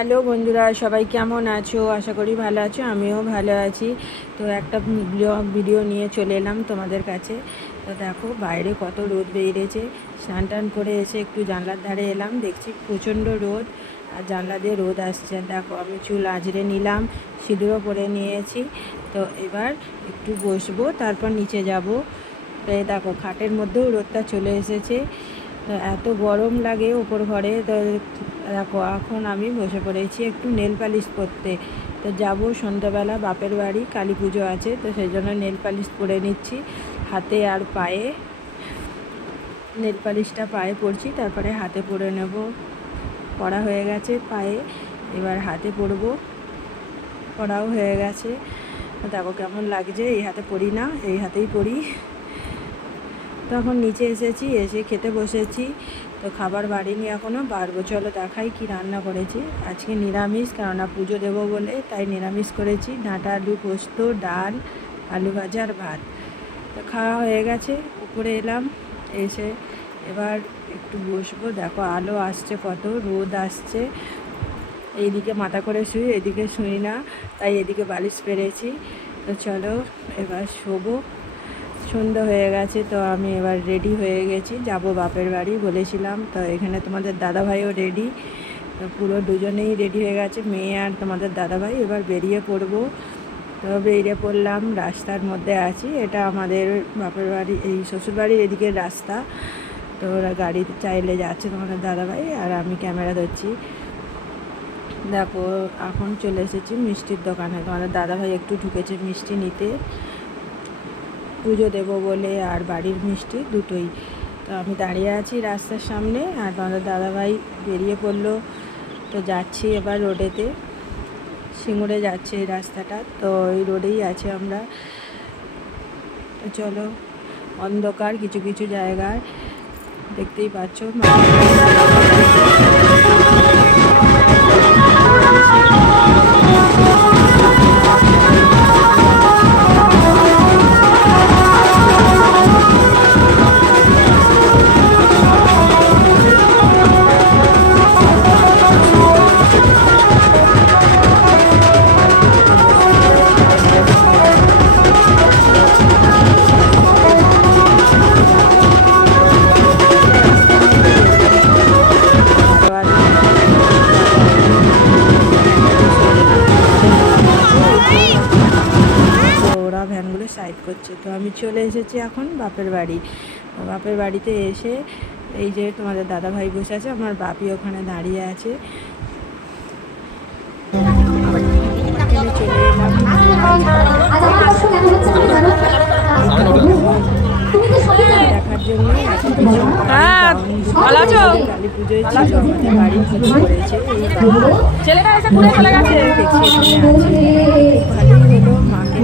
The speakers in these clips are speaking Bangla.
হ্যালো বন্ধুরা, সবাই কেমন আছো? আশা করি ভালো আছো, আমিও ভালো আছি। তো একটা ভিডিও নিয়ে চলে এলাম তোমাদের কাছে। তো দেখো বাইরে কত রোদ বেরিয়েছে। স্নান টান করে এসে একটু জানলার ধারে এলাম, দেখছি প্রচণ্ড রোদ আর জানলা দিয়ে রোদ আসছে। দেখো আমি চুল আঁচড়ে নিলাম, সিঁদুরও পরে নিয়েছি। তো এবার একটু বসবো, তারপর নিচে যাব। তো এই দেখো খাটের মধ্যেও রোদটা চলে এসেছে। এত গরম লাগে ওপর ঘরে। তো দেখো এখন আমি বসে পড়েছি একটু নেল পালিশ করতে। তো যাব সন্ধ্যাবেলা বাপের বাড়ি, কালী পুজো আছে, তো সেই জন্য নেল পালিশ পরে নিচ্ছি হাতে আর পায়ে। নেল পালিশটা পায়ে পরছি, তারপরে হাতে পরে নেব। পরা হয়ে গেছে পায়ে, এবার হাতে পরবো। পরাও হয়ে গেছে। দেখো কেমন লাগছে, এই হাতে পরি না, এই হাতেই পরি। তখন নিচে এসেছি, এসে খেতে বসেছি। তো খাবার বাড়িনি এখনও, বাড়বো। চলো দেখাই কি রান্না করেছি। আজকে নিরামিষ, কেননা পুজো দেবো বলে, তাই নিরামিষ করেছি। ডাঁটা আলু পোস্ত, ডাল, আলু ভাজা আর ভাত। তো খাওয়া হয়ে গেছে, উপরে এলাম। এসে এবার একটু বসবো। দেখো আলো আসছে, কত রোদ আসছে। এইদিকে মাথা করে শুই, এদিকে শুই না, তাই এদিকে বালিশ পেরেছি। তো চলো এবার শোবো। সন্ধ্যা হয়ে গেছে, তো আমি এবার রেডি হয়ে গেছি, যাব বাপের বাড়ি বলেছিলাম। তো এখানে তোমাদের দাদাভাইও রেডি। তো পুরো দুজনেই রেডি হয়ে গেছে, মেয়ে আর তোমাদের দাদাভাই। এবার বেরিয়ে পড়বো। তো বেরিয়ে পড়লাম, রাস্তার মধ্যে আছি। এটা আমাদের বাপের বাড়ি, এই শ্বশুরবাড়ির এদিকের রাস্তা। তো ওরা গাড়ি চাইলে যাচ্ছে তোমাদের দাদাভাই, আর আমি ক্যামেরা ধরছি। দেখো এখন চলে এসেছি মিষ্টির দোকানে। তোমাদের দাদাভাই একটু ঢুকেছে মিষ্টি নিতে, পুজো দেবো বলে আর বাড়ির মিষ্টি দুটোই। তো আমি দাঁড়িয়ে আছি রাস্তার সামনে, আর তোমাদের দাদাভাই বেরিয়ে পড়লো। তো যাচ্ছি এবার রোডেতে, সিঙ্গুরে যাচ্ছে এই রাস্তাটা। তো এই রোডেই আছি আমরা। তো চলো, অন্ধকার কিছু কিছু জায়গায়, দেখতেই পাচ্ছ। ভ্যানগুলো সাইড করছে। তো আমি চলে এসেছি এখন বাপের বাড়ি। বাপের বাড়িতে এসে এই যে তোমাদের দাদা ভাই বসে আছে, আমার বাপি ওখানে দাঁড়িয়ে আছে। চলে এলাম দেখার জন্য। কালী পুজোয় ছিল আমাদের বাড়ি, পুজো করেছে। ছেলেটা এসে ঘুরে চলে গেছে, দেখছি ভালোই হলো। মাকে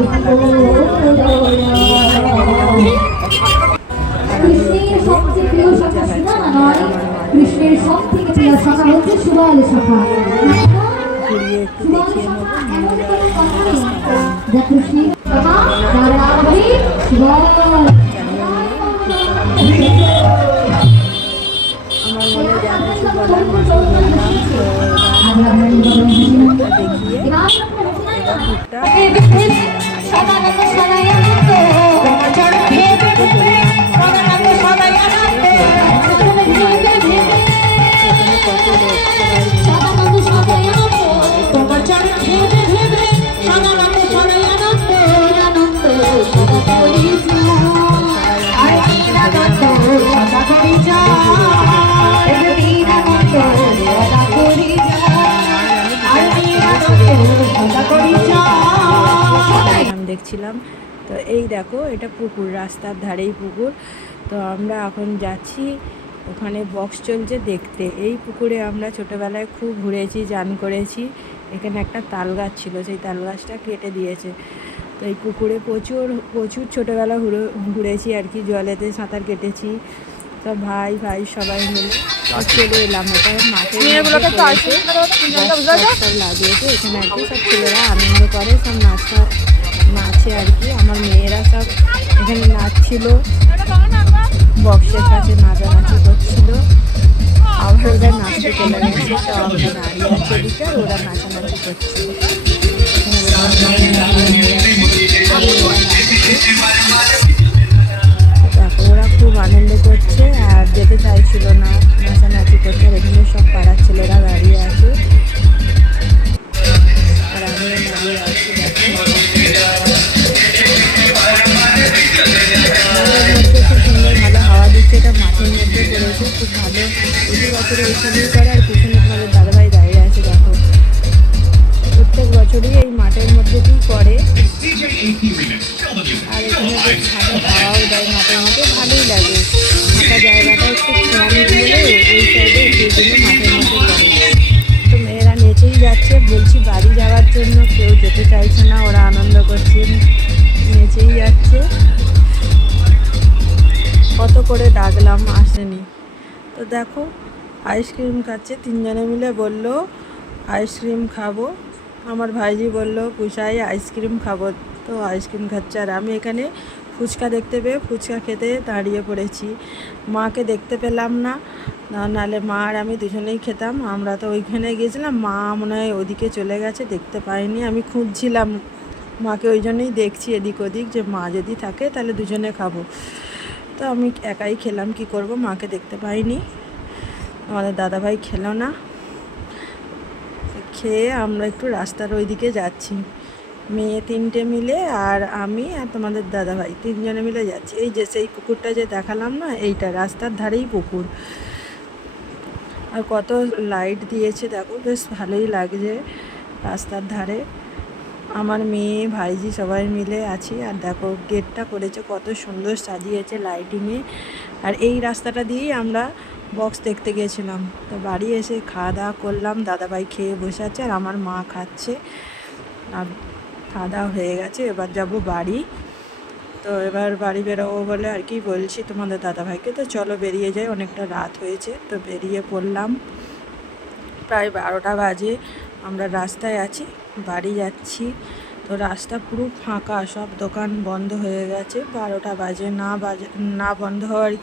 কৃষ্ণের সব থেকে প্রিয় শাখা হচ্ছে সুবল শাখা। ঘুরিয়ে একটু দেখিয়ে নেবো। আমার মনে যা কিছু বলার মাকে বললাম। তো দেখিয়ে এবার ভুট্টা দেখছিলাম। তো এই দেখো, এটা পুকুর, রাস্তার ধারেই পুকুর। তো আমরা এখন যাচ্ছি, ওখানে বক্স চলছে দেখতে। এই পুকুরে আমরা ছোটোবেলায় খুব ঘুরেছি, চান করেছি। এখানে একটা তাল গাছ ছিল, সেই তাল গাছটা কেটে দিয়েছে। তো এই পুকুরে প্রচুর প্রচুর ছোটোবেলা ঘুরেছি আর কি, জলেতে সাঁতার কেটেছি। সব ভাই ভাই সবাই মিলে চলে এলাম। এটা মাঠে সব লাগিয়েছে এখানে আর কি, সব ছেলেরা আনন্দ করে, সব নাচে আর কি। আমার মেয়েরা সব এখানে নাচছিল, বক্সের কাছে নাচানাচি করছিল, আবার ওরা নাচতে চলে গেছে। তো আমরা দাঁড়িয়ে আছি এদিকে আর ওরা নাচানাচি করছে। দেখো ওরা খুব আনন্দ করছে আর যেতে চাইছিল না, নাচানাচি করছে। আর এখানে সব পাড়ার ছেলেরা দাঁড়িয়ে আছে আর আমিও দাঁড়িয়ে আছি। দেখো মাঠের মধ্যে খুব সুন্দর ভালো হাওয়া দিচ্ছে, এটা মাঠের মধ্যে পড়েছে, খুব ভালো। প্রতি বছরে এইখানেই করে আর পিছনে তোমাদের দাদাভাই দাঁড়িয়ে আছে। দেখো প্রত্যেক বছরই এই মাঠের মধ্যে কি করে। আর এখানে বেশ ভালো হাওয়াও দেয় মাঠের মধ্যে, ভালোই লাগে। ফাঁকা জায়গাটা একটু কম গেলে এই সাইডে সেই জন্য মাঠের মধ্যে করে। তো মেয়েরা নেচেই যাচ্ছে, বলছি বাড়ি যাওয়ার জন্য, কেউ যেতে চাইছে না, ওরা আনন্দ করছে, নেচেই যাচ্ছে। কত করে ডাকলাম আসেনি। তো দেখো আইসক্রিম খাচ্ছে, তিনজনে মিলে বলল আইসক্রিম খাবো। আমার ভাইজি বলল পুষাই আইসক্রিম খাবো, তো আইসক্রিম খাচ্ছে। আর আমি এখানে ফুচকা দেখতে পেয়ে ফুচকা খেতে দাঁড়িয়ে পড়েছি। মাকে দেখতে পেলাম না, নাহলে মা আর আমি দুজনেই খেতাম। আমরা তো ওইখানে গিয়েছিলাম, মা মনে হয় ওদিকে চলে গেছে, দেখতে পাইনি। আমি খুঁজছিলাম মাকে, ওই জন্যই দেখছি এদিক ওদিক যে মা যদি থাকে তাহলে দুজনে খাবো। তো আমি একাই খেলাম, কি করব, মাকে দেখতে পাইনি। আমাদের দাদাভাই খেলো না। খেয়ে আমরা একটু রাস্তার ওই দিকে যাচ্ছি, মেয়ে তিনটে মিলে আর আমি আর তোমাদের দাদাভাই তিনজনে মিলে যাচ্ছি। এই যে সেই পুকুরটা যে দেখালাম না, এইটা রাস্তার ধারেই পুকুর। আর কত লাইট দিয়েছে দেখো, বেশ ভালোই লাগছে রাস্তার ধারে। আমার মেয়ে ভাইজি সবাই মিলে আছি। আর দেখো গেটটা করেছে, কত সুন্দর সাজিয়েছে লাইটিংয়ে। আর এই রাস্তাটা দিয়েই আমরা বক্স দেখতে গিয়েছিলাম। তো বাড়ি এসে খাওয়া দাওয়া করলাম, দাদাভাই খেয়ে বসে আছে আর আমার মা খাচ্ছে। আর খাওয়া দাওয়া হয়ে গেছে, এবার যাব বাড়ি। তো এবার বাড়ি বেরোবো বলে আর কি বলছি তোমাদের দাদাভাইকে, তো চলো বেরিয়ে যাই, অনেকটা রাত হয়েছে। তো বেরিয়ে পড়লাম, প্রায় 12টা বাজে। আমরা রাস্তায় আছি, বাড়ি যাচ্ছি। তো রাস্তা পুরো ফাঁকা, সব দোকান বন্ধ হয়ে গেছে। 12টা বাজে না বন্ধ হওয়ার